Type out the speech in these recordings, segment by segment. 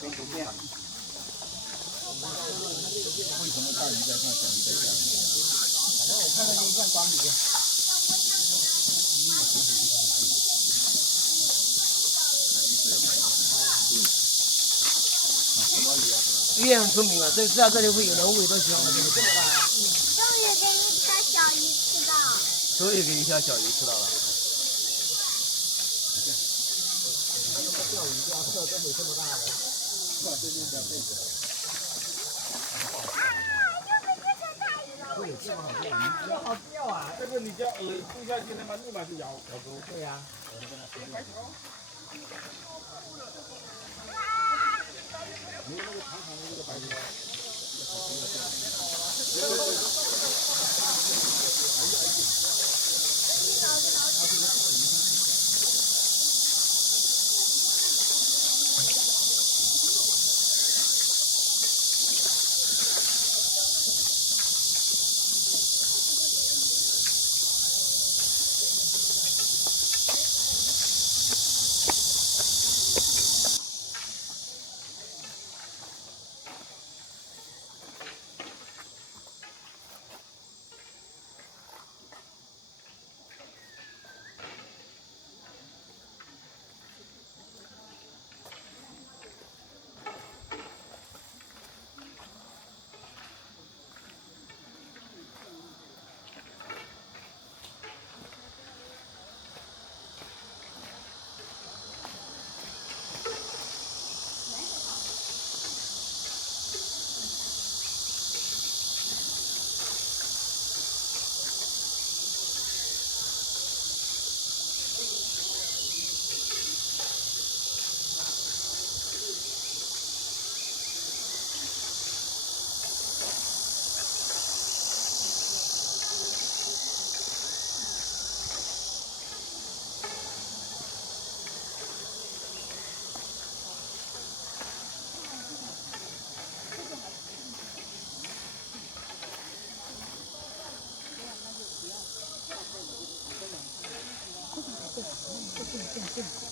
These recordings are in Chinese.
为什么大鱼在上，小鱼在下面？反正我看到一段光鱼。鱼也很聪明啊，知道这里会有人喂，都喜欢这里。终于给一条小鱼吃到。终于给一条小鱼吃到了。钓鱼钓到这么大的，哇，这就叫贝壳。对，这么好钓，鱼好钓啊！这个你叫吐下去，他妈立马就咬住。对呀。没有那个长长的那个白鱼。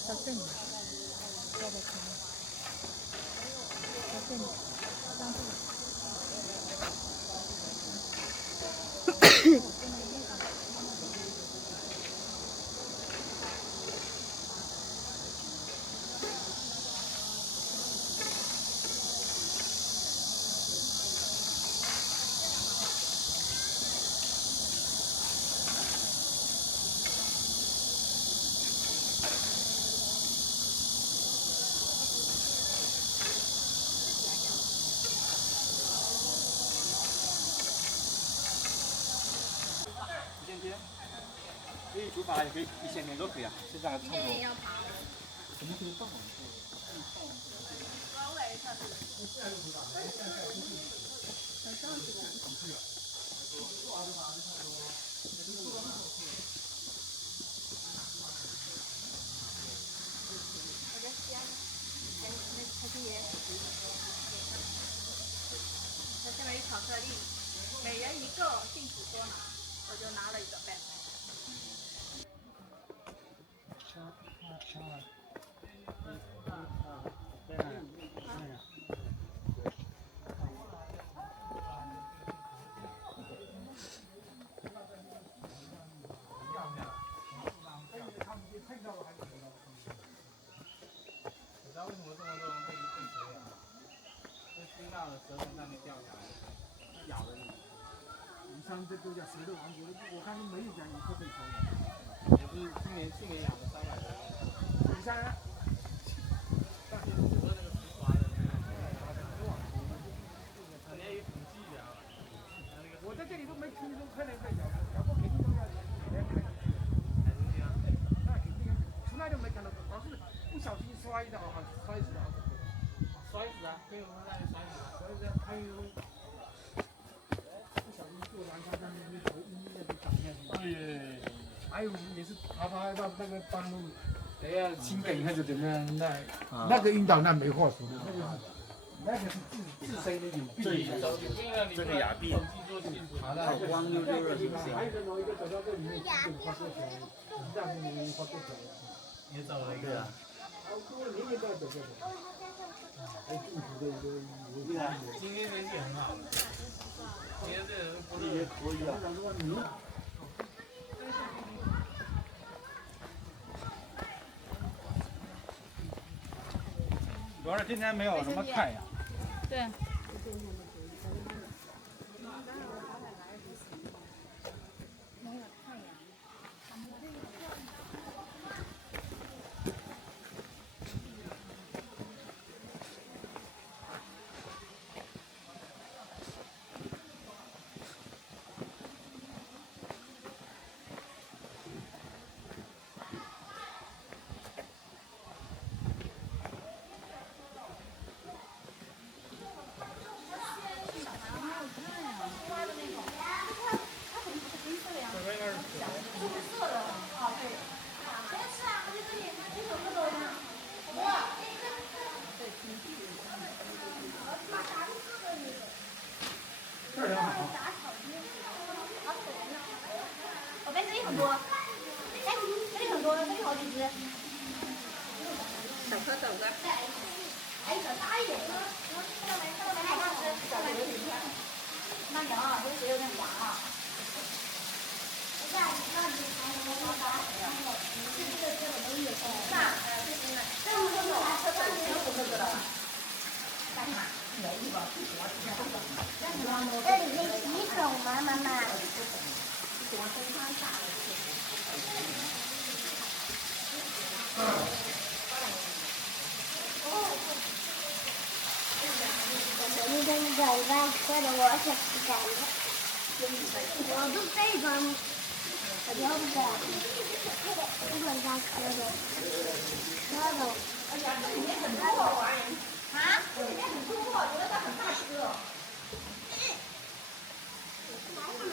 到这里，到这里，到这里，上这里。可以煮法也可以1000天都可以啊，就这样差不多。什么时候放？它下面有巧克力，每人一个，禁止多拿，我就拿了一个呗。上这都叫蛇的王国，我看没有讲你不会说的。也是去年养的300多。你看，但是你说那个皮划的，肯定有统计的啊。我在这里都没听说客人在咬，咬过肯定都要给人看。那肯定，从来都没看到过，老是不小心摔的，好摔死的。摔死啊！被我们那里摔死，所以说还有。还有也是爬到那个半路，等下心梗还是怎么样？那个晕倒那没话说，那个是自身的有病。这个哑病。好光溜溜的，是不是？还有一个走到这里面，就发射出来，这样子发射出来。也找了一个。年年都要走这个。今天天气很好，今天这个不是可以啊。主要是今天没有什么太阳。对。我这里很多，哎，这里很多，这里好几只。小颗小颗。哎，小大一点的，看到没？看到没？好大只，小的有点大。那羊啊，不是只有那羊啊。那你还有多大？这个都有。大，这是呢。这么多有啊，这3只有5个了。干啥？没一个，不喜欢吃这个。这里面几种吗，妈妈？喜欢东方大的。你跟你讲一半，或者我想讲一半。我都这个，我要不这样，不管它磕的，磕的。哎呀，这里面很多玩意儿。啊？这里面很多，我觉得它很大颗。还有呢。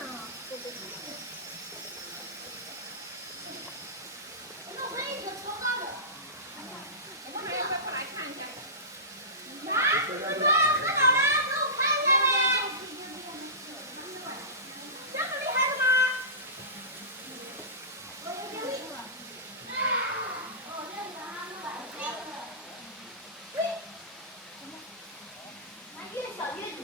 那我也是超大的。我们还要再过来看一下。啊！喝早了，给我看一下呗。这么厉害的吗？越小越值。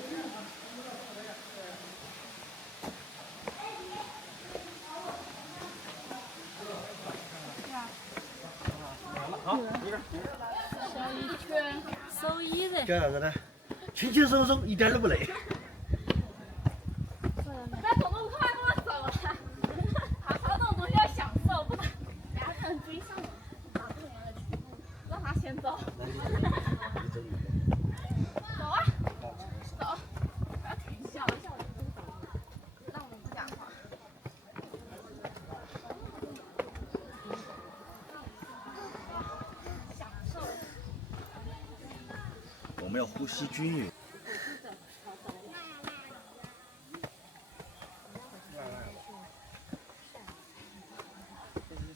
小一圈，收衣的。干啥子呢？轻轻松松，一点都不累。那走那么快跟我走了，爬山这种东西要享受，不能大家不能追上我，让他先走。走啊，走，不要停下，让我们不讲话。享受。我们要呼吸均匀。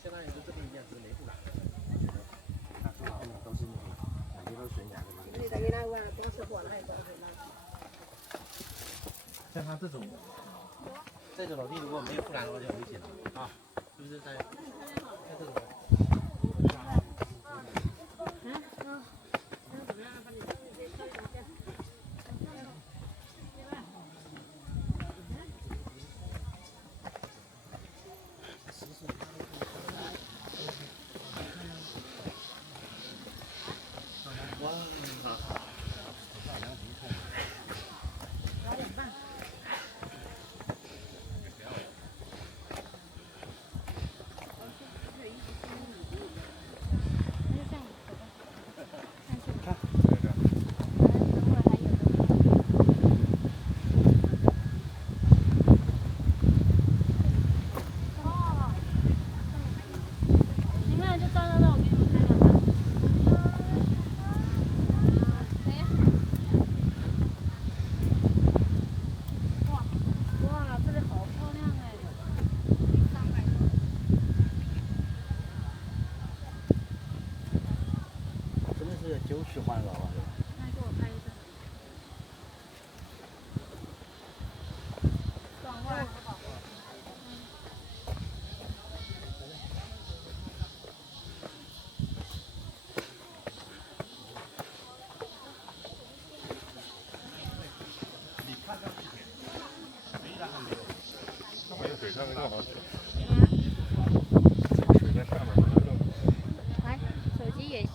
相当于是这边一样，只是没出来。它主要都是你，感觉都悬崖的。像它这种楼梯如果没有护栏的话就很危险了啊，是不是在这种？你看，就站在那，我给你们看看吧。哇，这里好漂亮哎！真的是九曲环绕啊！那给我拍一张。转过来。上面更好取。来，手机也行。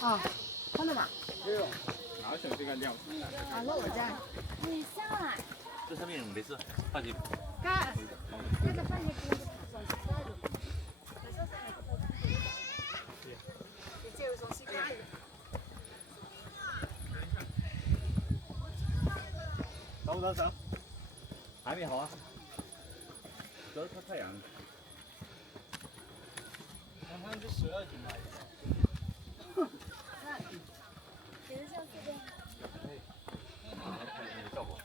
啊，看到吗？没有，哪像这个两啊，那我在。你上来。这上面没事，放进。干。那个饭店不是等等等，还没好啊，主要靠太阳。看看这蛇要紧吗？其实像这边。效果。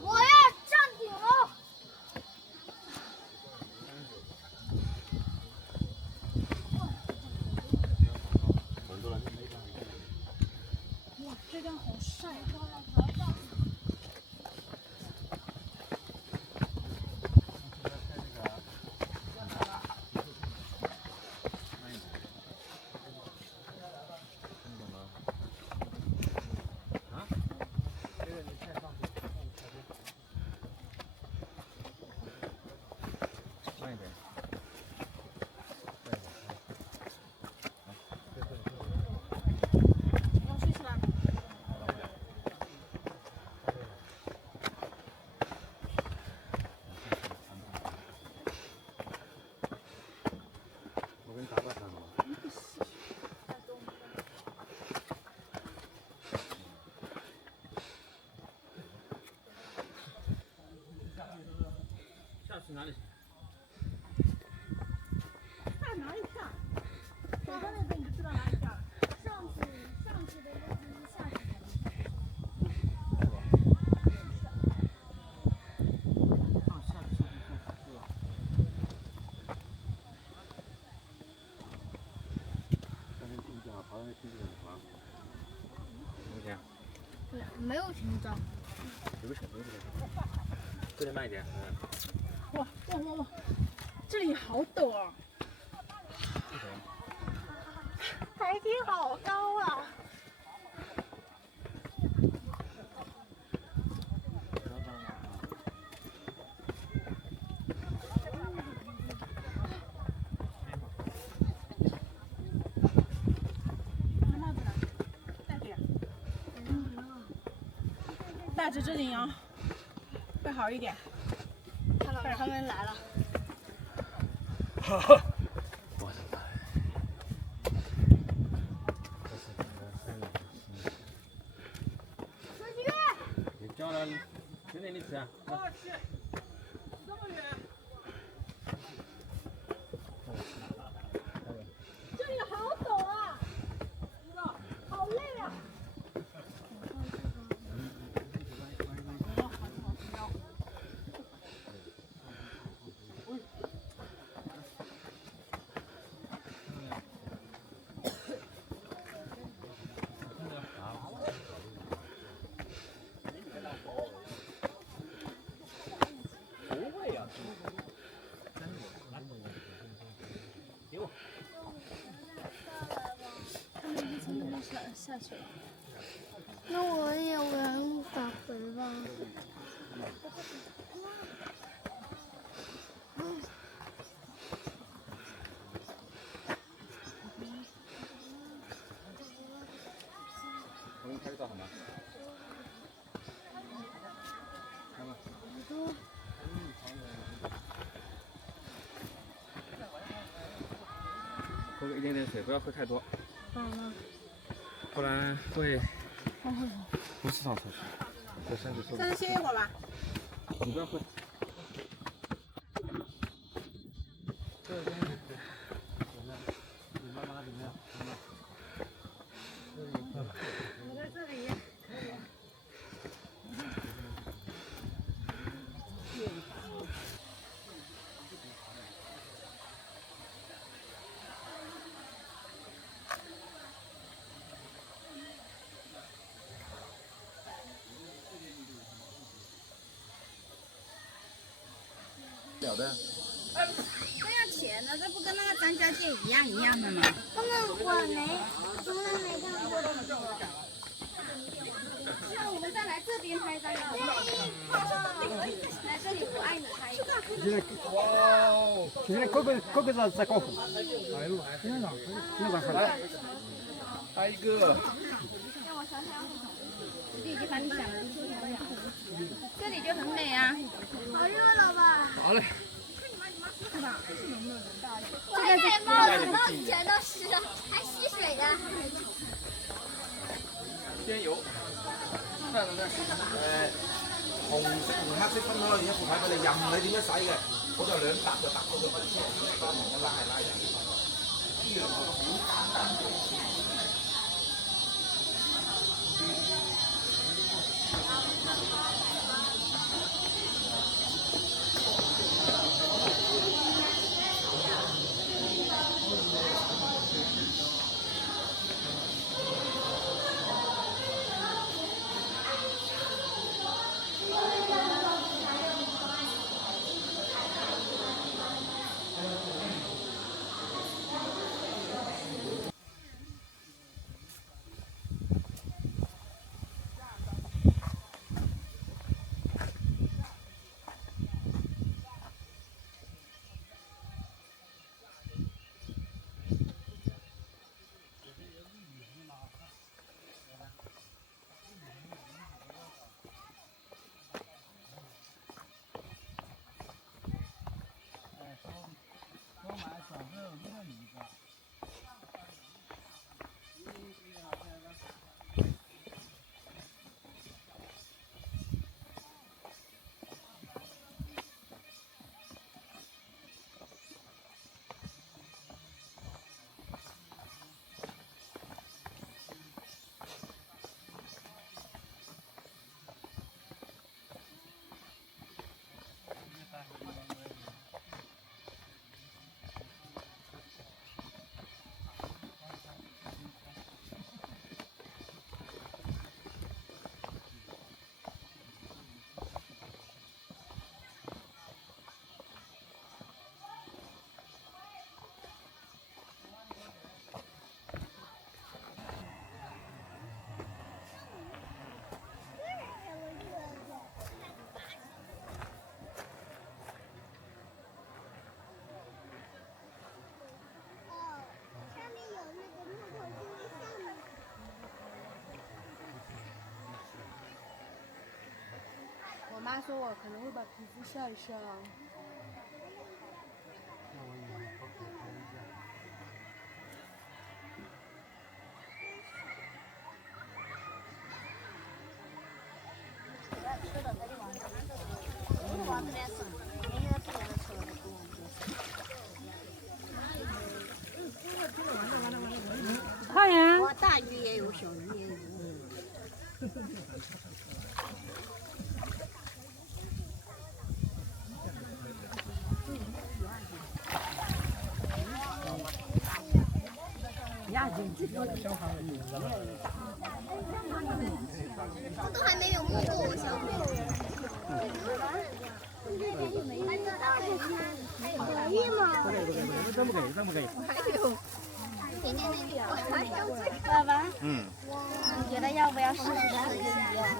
我要上顶了。哇，这张好帅。慢一点。要睡起来。我给你打个伞吧。下去哪里？下哪里下？走到那边你就知道哪里下了。上去的那只是下去的。对，没有停车。有个小东西在。这里慢一点。哇哇哇哇！这里好陡啊！台阶好高啊！戴着这顶阳会好一点。看到他们来了。我的妈！你叫了，现在你吃啊？我去，这么远。这里好陡啊！好累啊！下去了。那我也玩返回吧。我给你拍个照好吗？喝一点点水，不要喝太多，不然会不是上厕所，对身体受不了。在这歇一会儿吧。你不要喝。了的。这要钱的，这不跟那个张家界一样的吗？他们我从来没看过。那我们再来这边拍一张照片。来这里，我爱你拍一个。现在各个在搞混。哎呦，天哪！来，拍一个。让我想想，弟弟把你想的出来了。这里就很美啊。好热闹吧？好嘞。我还戴帽子，帽子全都湿了，还吸水的。先油。紅色同黑色分開，而家副牌俾你，任你點樣洗嘅，我就兩笪就揼到佢，我拉係拉人。呢樣做得好簡單。我妈说我可能会把皮肤晒伤。快呀！哇，大鱼也有，小鱼也有。这都还没有摸过我小腿。可以吗？真不给，真不给。还有。爸爸，嗯，你觉得要不要试试看？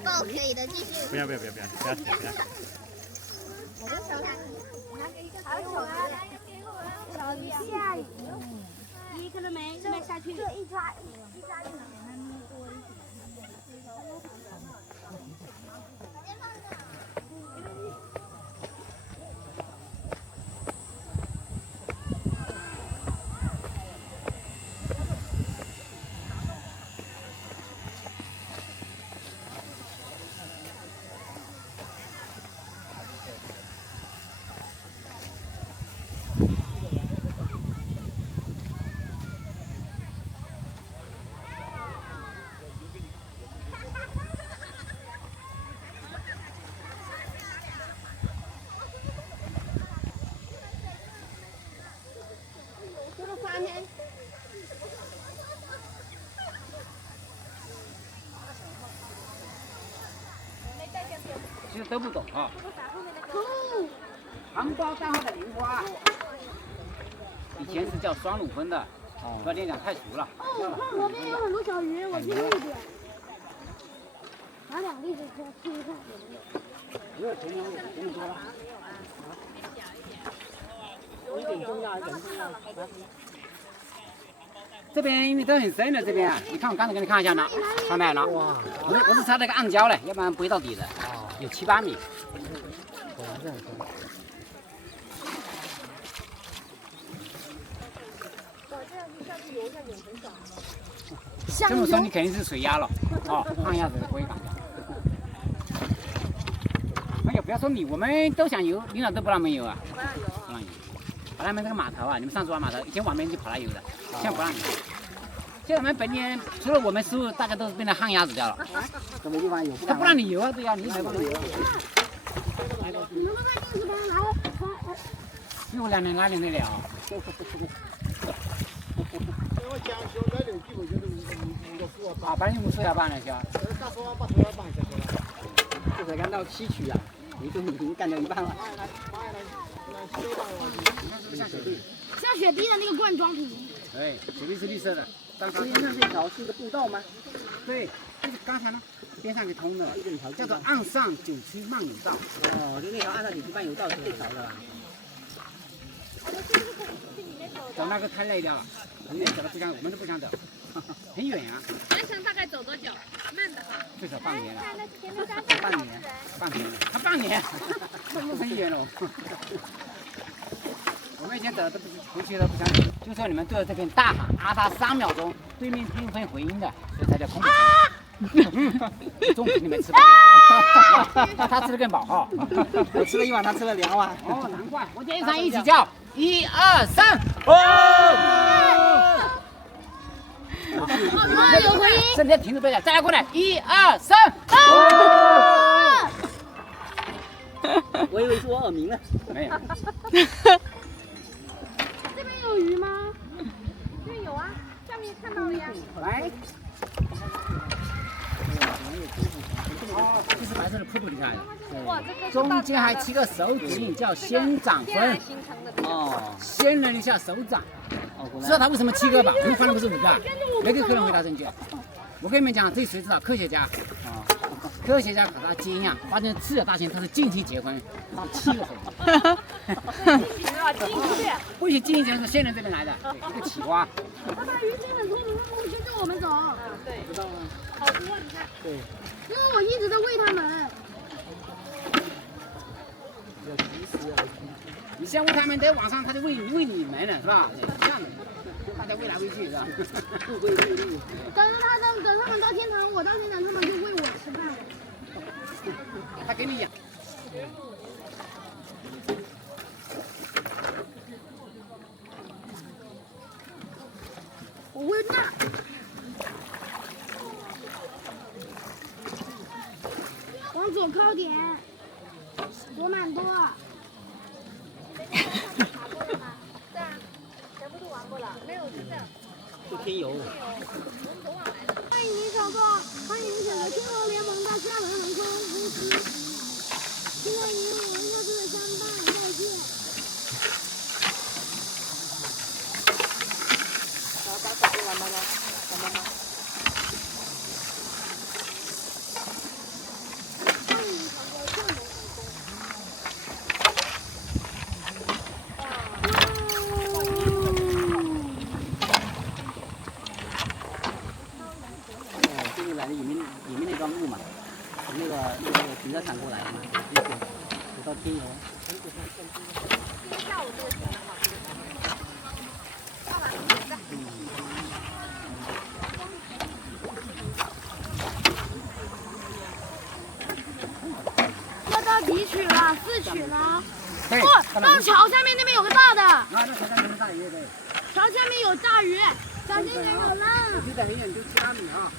够可以的，继续。不要，不要吃，不要吃。下雨，你可能没下去。就一抓。其实都不懂啊。糖包蛋后的零花，以前是叫双卤分的，不要练讲太熟了。我边有很多小鱼，我去录一点。拿2粒子车试试看。这边因为都很深的，这边你看我刚才给你看一下呢，看到没有呢？我是插那个暗礁嘞，要不然不会到底的。有7、8米。这么深你肯定是水压了，旱鸭子不会感觉。没有，不要说你，我们都想游，领导都不让我们游啊。不让游。把他们这个码头啊，你们上次玩码头，以前往边就跑来游的，现在不让游。现在我们本地人除了我们师傅，大家都变成旱鸭子掉了。什么地方有？他不让你游啊，对呀，你才不能游。你们快电视把它拿来。因为我2年拉进那里啊。啊，反正我说要办那些。这才刚到7区啊，你都已经干掉一半了。像雪碧的那个罐装瓶。对，雪碧是绿色的。但是那这条是一个步道吗？对，就是刚才呢边上给通的，叫做岸上9区漫游道。哦，就那条岸上9区漫游道是这条的吧？走那个太累了，人家走的不想，我们都不想走，很远啊。全程大概走多久？慢的话。最少半年了。半年，半年，他半年，很远了。我们以前走的都不回去都不想走，就说你们对着这边大喊啊他3秒钟，对面并非回音的，所以才叫空口。中午你们吃吧，他吃的更饱哈。我吃了1碗，他吃了2碗。哦，难怪。我建议上一起叫，1、2、3，哦！有回音。身体停住不要讲，再来过来，1、2、3，哦！我以为是我耳鸣了。没有。这边有鱼吗？这边有啊，下面看到了呀。来。哦，这是白色的瀑布下来的。哇，这个中间还起个手井，叫仙掌峰。形成的。哦，仙人一下手掌。哦，知道他为什么7个吧？我们放的不是5个，每个可能回答正确。我跟你们讲，这谁知道？科学家。科学家考察基因啊，发现赤脚大型它是近期结婚，7个手。不许近期结婚是仙人这边来的，一个起花。爸爸鱼真很聪明，他们会跟着我们走。对。知道吗？好多，你看。对。因为我一直在喂它们。你先喂它们，等晚上它就喂你们了，是吧？这样的，大家喂来喂去，是吧？不归位力。等他们到天堂，我到天堂，他们就喂我吃饭。他给你养。我喂那。往左靠点，左满多。对啊，全部都玩过了，没有真的。就天游。欢迎您乘坐，欢迎您选择天河联盟的厦门航空公司。期待您与我们热烈的相伴，再见。到桥下面那边有个大的，啊，那才能大鱼对。桥下面有大鱼，小心点有浪。离得很远，就7、8米啊。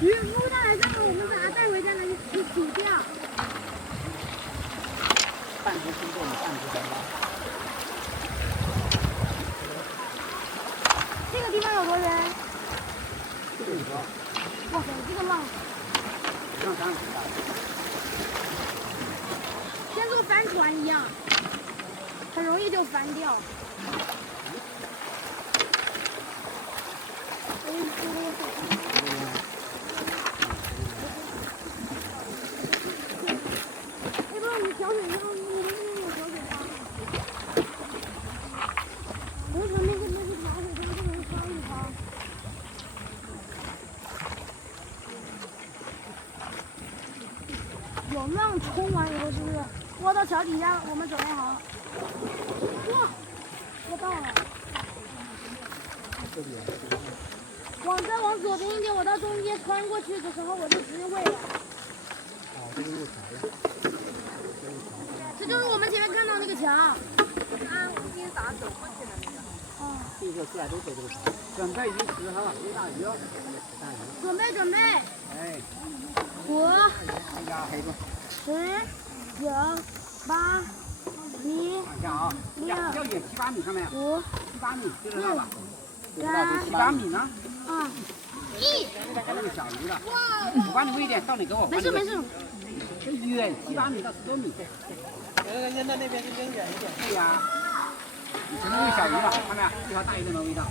鱼孵上来之后，我们把它带回家来去煮掉。半只青豆，半只黄花。这个地方有多远？这个多。哇塞，这个浪浪当然很大。像坐帆船一样，很容易就翻掉。哎，不是你小水上，你那边有小水塘。我说那是茶水，这个不能焯一焯。有浪冲完以后，是不是窝到桥底下？我们准备好。哇，我到了。再往左边一点，我到中间穿过去的时候，我就直位了。这个路桥了。这就是我们前面看到那个桥。今天早上走过去的那个。第一个出来都走这个桥。准备鱼食哈，有大鱼哦。大鱼。准备。哎。 5、哎呀，黑不10、9、8、7、看啊，要远7、8米，看没有5、？7、8米，知道吧3、 7、8米呢？ 2、1。还有小鱼了。我帮你喂一点，到你给我。没事。这远7、8米到10多米。扔到那边就扔远一点。对呀。你全部喂小鱼了，看没有？一条大鱼都能喂到。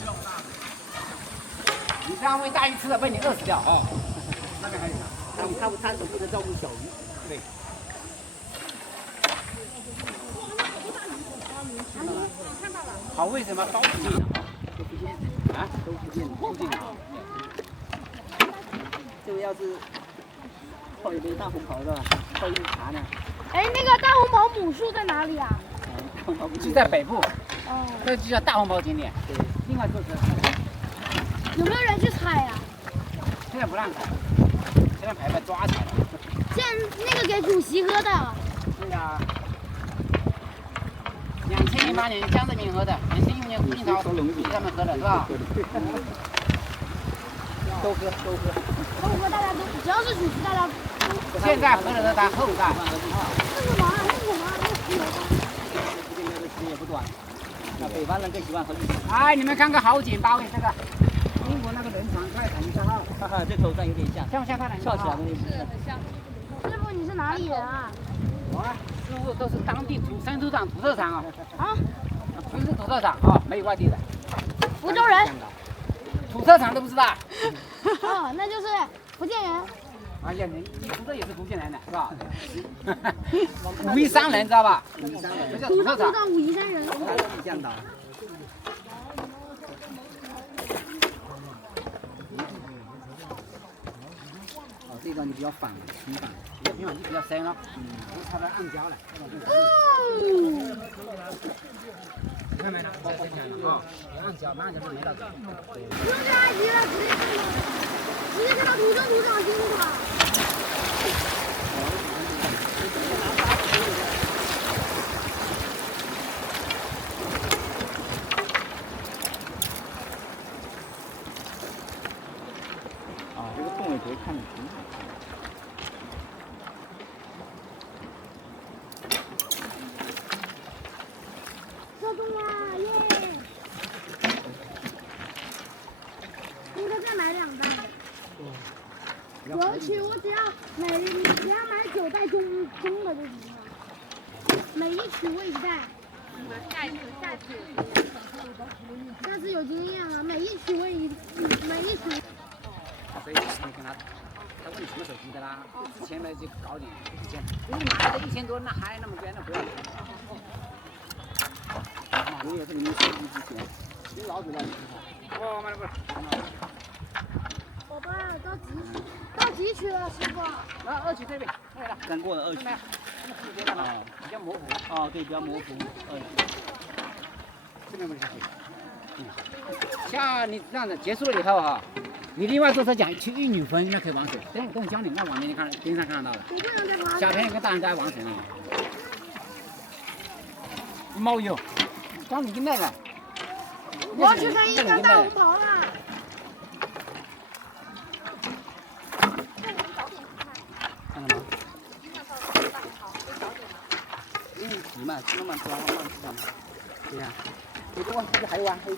你这样喂大鱼吃了，被你饿死掉哦。那边还有。 他是负责照顾小鱼，对。好，为什么高附近啊？都附近啊。这个要是泡一杯大红袍是吧？泡一杯茶呢？哎，那个大红袍母树在哪里啊？就在北部。哦。这就叫大红袍景点。对。另外就是有没有人去采呀？现在不让采，现在排抓起来了。 现在那个给主席喝的。对呀。2008年江泽民喝的，2016年胡锦涛给他们喝的是吧？都喝。大家都，只要是主席，大家都。现在喝的是他后代。这是什么？那石油吗？这边的时间也不短。那北方人更喜欢喝绿茶。哎，你们看个好景，8位这个。英国那个轮船快船一下哈，哈哈，这头上有点像，像不像快船？翘起来的那是很像。师傅，你是哪里人啊？我啊，师傅都是当地生土长土特产啊。啊？全是土特产啊，没有外地的。福州人。土特产都不知道。哦，那就是福建人。哎呀，你福州也是福建人的是吧？武夷山人知道吧？武夷山人，这叫土特产。知道武夷山人。向导。这个你比较反平反，平反就比较深了，不差点暗礁了。看没了，包括啊，暗礁马上就没到这。不用这阿姨了，直接看到土生土长辛苦了。啊，这个洞也可以看得挺好。 收工啦，耶！应该再买2袋。我去，我只要买9袋中的就行了。每一曲喂1袋。下次。下次有经验了，每一曲。所以你跟他问什么手机的啦？之前的就搞点之前，你买的1000多，那还那么贵，那不要。 我也是临时手机之前，你老子来。哦，买了不是。宝贝儿，到几曲了，师傅？来2曲这边，对了。刚过了2曲。啊，比较模糊。哦，对，比较模糊。这边不是下去。像你这样子结束了以后哈，你另外坐车讲去玉女峰那边可以玩水，等我教你，那网面看边上看得到的。我不能再滑。小朋友跟大人都在玩水那里。猫有，刚你跟那个。我要去看一张大红袍啦！看到吗？你嘛，慢慢抓，慢慢吃嘛。对呀。这个还有啊，还有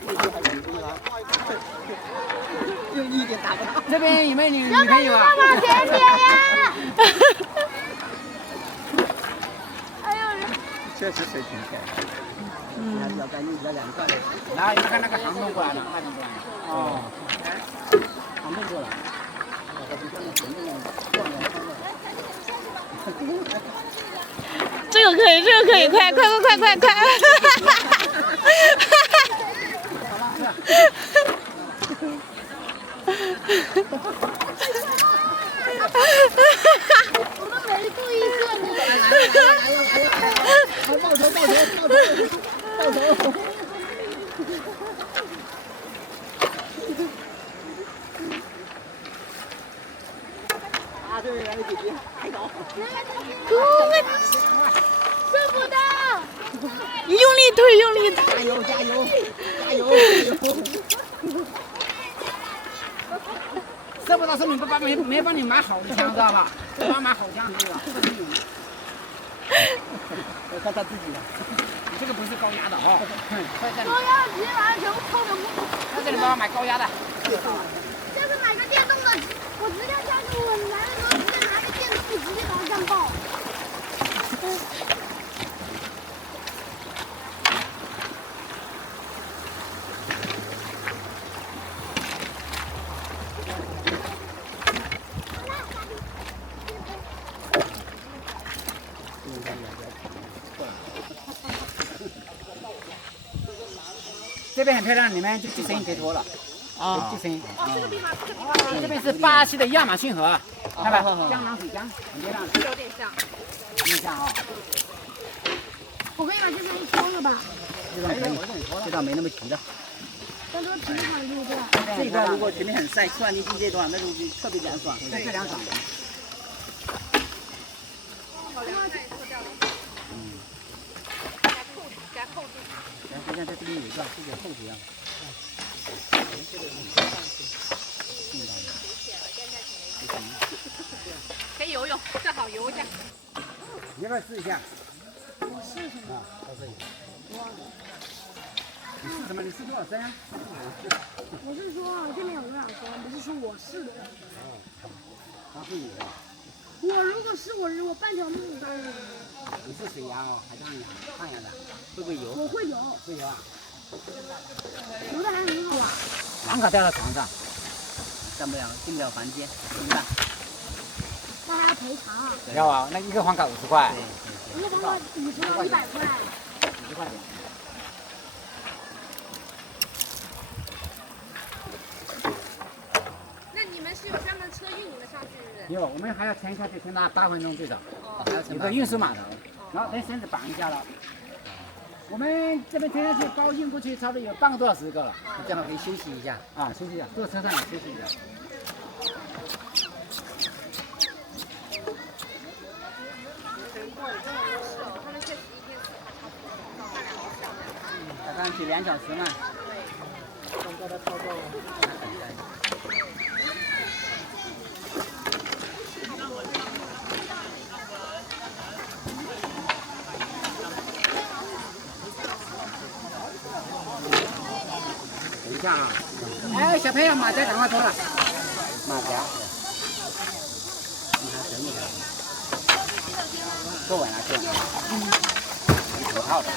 用力一点打不到。这边有没有女朋友啊？妈妈甜甜呀！哎呦！确实水挺甜。还是要干净，比较凉快的。然后你看那个航动过来了，那边过来了。哦。航动过来。这个可以，这个可以，快！我们没注意这里。抱头！啊，对面来个姐姐，还搞。做不到。用力推！加油！这不到是你爸爸没帮你买好的枪，知道吧？帮买好枪是吧？看他自己的，你这个不是高压的哦。高压直接把它全部扣着。在这里帮我买高压的。这是买个电动的，我直接下去，我来的时候直接拿个电动的，直接把它干爆。这边很漂亮，你们就声音可以多了。啊，就声音。哦，这个地方。这边是巴西的亚马逊河，看吧，江南水江，很漂亮。有点像。有点像啊。我可以把这边一拖了吧？这段可以，这段没那么急的。但是平常这一段。这一段如果前面很晒，突然间进这段，那就特别凉爽。对，凉爽。就像在这边有一段，这个扣子一样。可以游泳，正好游一下。你要不要试一下？我试什么？到这里。你试什么？你试多少升啊？我是说这边有多少升，不是说我试的。他是你的。我如果是我半条命当然。你是水鸭哦，还是旱鸭的？会不会游？我会游。会游啊。游的还很好玩。网卡掉到床上，上不了，进不了房间，怎么办？那还要赔偿啊？要啊，那一个黄卡50块。一个黄卡50块100块。50块钱。那你们是有专门车运你们上去的？有，我们还要潜下去，潜到8分钟最少。还要有个运输码头，然后等绳子绑一下了。我们这边潜下去，包运过去，差不多有半个多小时够了。这样可以休息一下。啊，休息一下，坐车上也休息一下。大概去2小时嘛。等一下啊！哎，小朋友，马甲赶快脱了。马甲。你看整理的。坐稳了，坐稳了。挺好的。